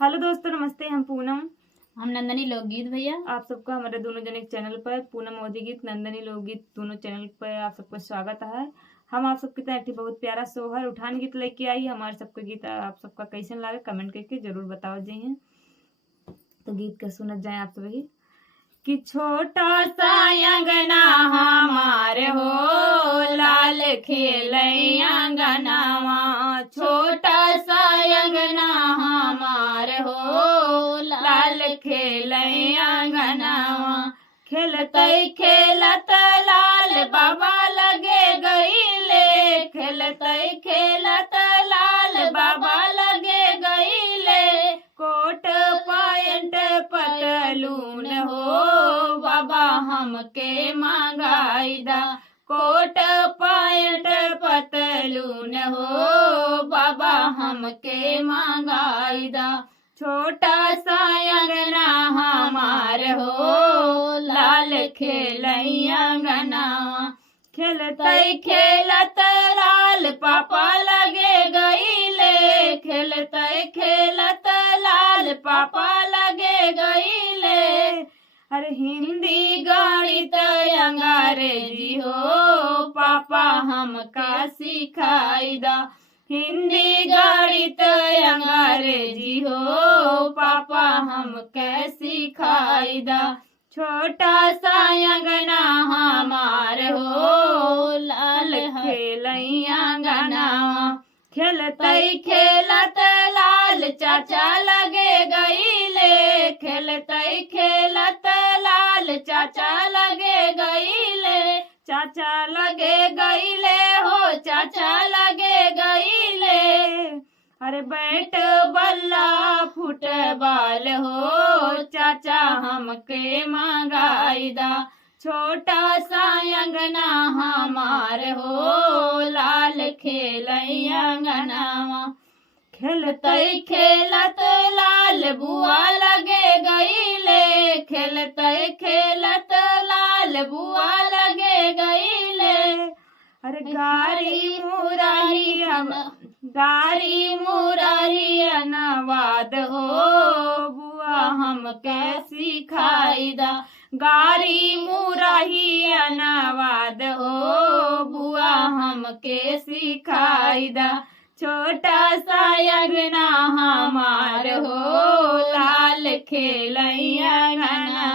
Hello दोस्तों, नमस्ते। हम पूनम, हम नंदनी लोकगीत भैया। आप सबका हमारे दोनों जने चैनल पर पूनम मोदी गीत, नंदनी लोकगीत दोनों चैनल पर आप सबका स्वागत है। हम आप सबकी तरह एक बहुत प्यारा सोहर उठान गीत लेके आई। हमारे सबके गीत आप सबका कैसन लागे कमेंट करके जरूर बताओ जी। तो गीत का सुनत जाए आप सभी कि छोटा सा अंगना हमारे हो, लाल खेलई अंगनावा। छोटा सा अंगना हमारे हो, लाल खेलई अंगनावा। खेलते खेलत लाल बाबा लगे गईले, खेलते खेलत लाल बाबा लगे गईले। कोट पैंट पतलून हो, बाबा हमके मंगाई दा। कोट पैंट पतलून हो, बाबा हमके मंगाई दा। छोटा सा अंगना हमार हो, लाल खेलई अंगनावा। खेलते खेलत लाल पापा लगे गईले, खेलते खेलत लाल पापा लगे गईले। अरे हिंदी गणित अंग्रेजी हो, पापा हमका सिखाई दा। हिंदी गणित अंग्रेजी हो, पापा हमके सिखाई दा। छोटा सा अंगना हमार हो, लाल खेलई अंगनावा। खेलते खेलत लाल चाचा लगे गईले, खेलते खेलत लाल चाचा लगे गईले। चाचा लगे गईले हो, चाचा लगे गईले। अरे बैट बल्ला फुटबॉल हो, चाचा हमके मंगाई दा। छोटा सा अंगना हमार हो, लाल खेलई अंगनावा। खेलते खेलत लाल बुआ लगे गईले, खेलते खेलत लाल बुआ लगे गईले। अरे गारी मुरारी अनवाद हो, बुआ हमके सिखाई दा। गारी मुराही अनवाद हो, बुआ हमके सिखाई दा। छोटा सा अंगना हमार हो, लाल खेलई अंगना।